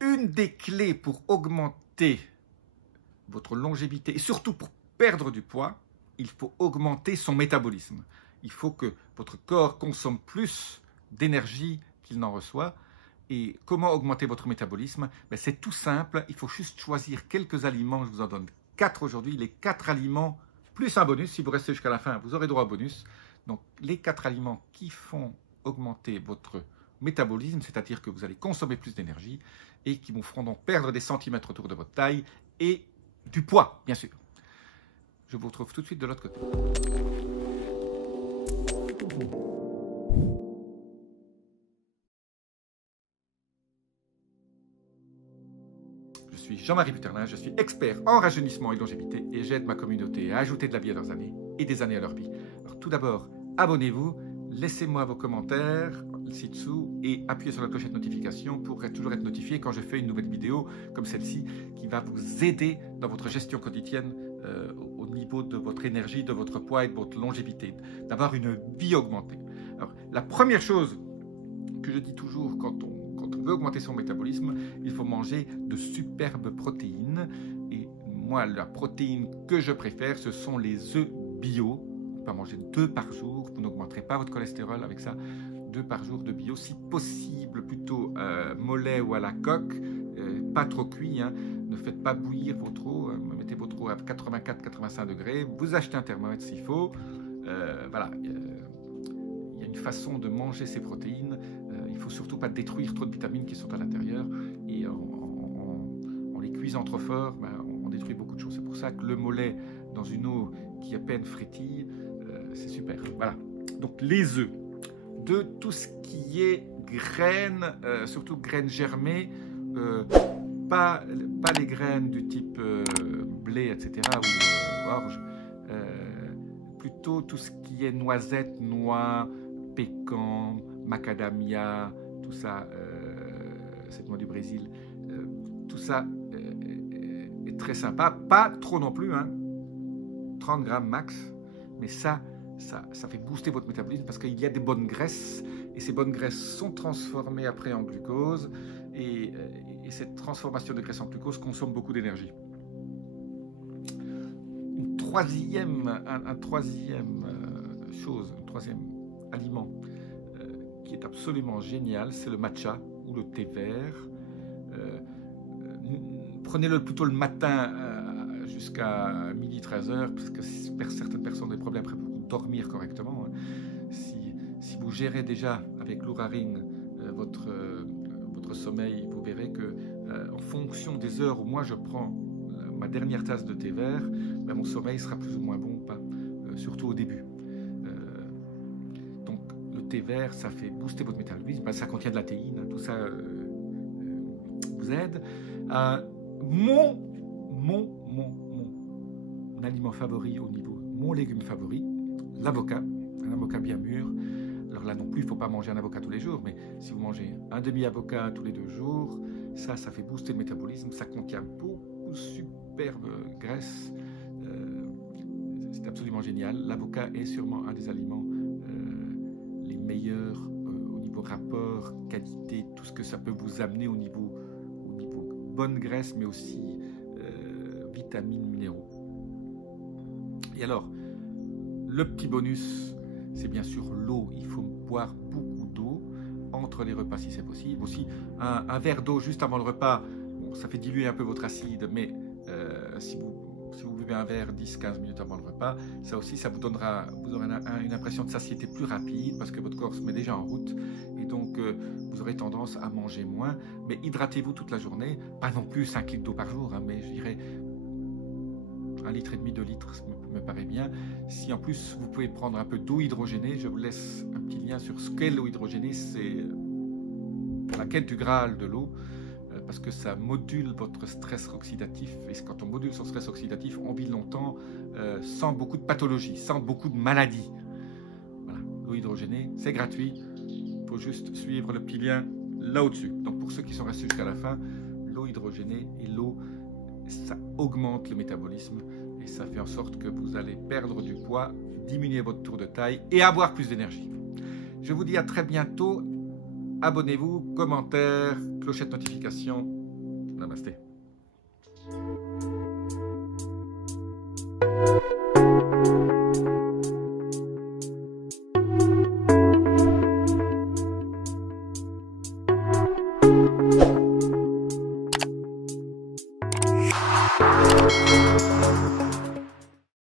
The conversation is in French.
une des clés pour augmenter votre longévité et surtout pour perdre du poids, il faut augmenter son métabolisme. Il faut que votre corps consomme plus d'énergie qu'il n'en reçoit. Et comment augmenter votre métabolisme? C'est tout simple, il faut juste choisir quelques aliments, je vous en donne 4 aujourd'hui, les 4 aliments plus un bonus, si vous restez jusqu'à la fin, vous aurez droit au bonus. Donc les 4 aliments qui font augmenter votre métabolisme, c'est-à-dire que vous allez consommer plus d'énergie et qui vous feront donc perdre des centimètres autour de votre taille et du poids, bien sûr. Je vous retrouve tout de suite de l'autre côté. Je suis Jean-Marie Buterlin, je suis expert en rajeunissement et longévité et j'aide ma communauté à ajouter de la vie à leurs années et des années à leur vie. Alors tout d'abord, abonnez-vous, laissez-moi vos commentaires ci-dessous et appuyez sur la clochette de notification pour toujours être notifié quand je fais une nouvelle vidéo comme celle-ci qui va vous aider dans votre gestion quotidienne au niveau de votre énergie, de votre poids et de votre longévité, d'avoir une vie augmentée. Alors, la première chose que je dis toujours quand on veut augmenter son métabolisme, il faut manger de superbes protéines. Et moi, la protéine que je préfère, ce sont les œufs bio. On peut en manger 2 par jour. Vous n'augmenterez pas votre cholestérol avec ça. 2 par jour de bio, si possible, plutôt mollet ou à la coque. Pas trop cuit, hein. Ne faites pas bouillir votre eau. Mettez votre eau à 84-85 degrés. Vous achetez un thermomètre s'il faut. Voilà. Il y a une façon de manger ces protéines. Il ne faut surtout pas détruire trop de vitamines qui sont à l'intérieur. Et en les cuisant trop fort, on détruit beaucoup de choses. C'est pour ça que le mollet dans une eau qui à peine frétille, c'est super. Voilà. Donc les œufs. De tout ce qui est graines, surtout graines germées, pas les graines du type blé, etc. ou orge. Plutôt tout ce qui est noisettes, noix, pécan, macadamia, tout ça, cette noix du Brésil, tout ça est très sympa. Pas trop non plus, hein, 30 grammes max, mais ça fait booster votre métabolisme parce qu'il y a des bonnes graisses et ces bonnes graisses sont transformées après en glucose et cette transformation de graisse en glucose consomme beaucoup d'énergie. Un troisième aliment qui est absolument génial, c'est le matcha ou le thé vert. Prenez-le plutôt le matin jusqu'à midi 13h parce que certaines personnes ont des problèmes après pour dormir correctement. Si vous gérez déjà avec l'Oura-Ring votre sommeil, vous verrez que en fonction des heures où moi je prends ma dernière tasse de thé vert, mon sommeil sera plus ou moins bon ou pas, surtout au début. Donc le thé vert, ça fait booster votre métabolisme, ça contient de la théine, tout ça vous aide. Mon aliment favori au niveau, mon légume favori, l'avocat, un avocat bien mûr. Alors là non plus, il ne faut pas manger un avocat tous les jours, mais si vous mangez un demi-avocat tous les 2 jours, ça fait booster le métabolisme, ça contient beaucoup de superbes graisses, c'est absolument génial. L'avocat est sûrement un des aliments les meilleurs au niveau rapport, qualité, tout ce que ça peut vous amener au niveau bonne graisse, mais aussi vitamines, minéraux. Et alors, le petit bonus, c'est bien sûr l'eau. Il faut boire beaucoup d'eau entre les repas si c'est possible. Aussi, un verre d'eau juste avant le repas, bon, ça fait diluer un peu votre acide, mais si vous buvez un verre 10-15 minutes avant le repas, ça aussi, vous aurez une impression de satiété plus rapide parce que votre corps se met déjà en route et donc vous aurez tendance à manger moins. Mais hydratez-vous toute la journée, pas non plus 5 litres d'eau par jour, hein, mais je dirais 1,5 litre, 2 litres, ça me paraît bien. Si en plus vous pouvez prendre un peu d'eau hydrogénée, je vous laisse un petit lien sur ce qu'est l'eau hydrogénée, c'est la quête du Graal de l'eau, parce que ça module votre stress oxydatif, et quand on module son stress oxydatif, on vit longtemps sans beaucoup de pathologies, sans beaucoup de maladies. Voilà, l'eau hydrogénée, c'est gratuit, il faut juste suivre le petit lien là au-dessus. Donc pour ceux qui sont restés jusqu'à la fin, l'eau hydrogénée et l'eau, ça augmente le métabolisme et ça fait en sorte que vous allez perdre du poids, diminuer votre tour de taille et avoir plus d'énergie. Je vous dis à très bientôt. Abonnez-vous, commentaires, clochette notification Namasté.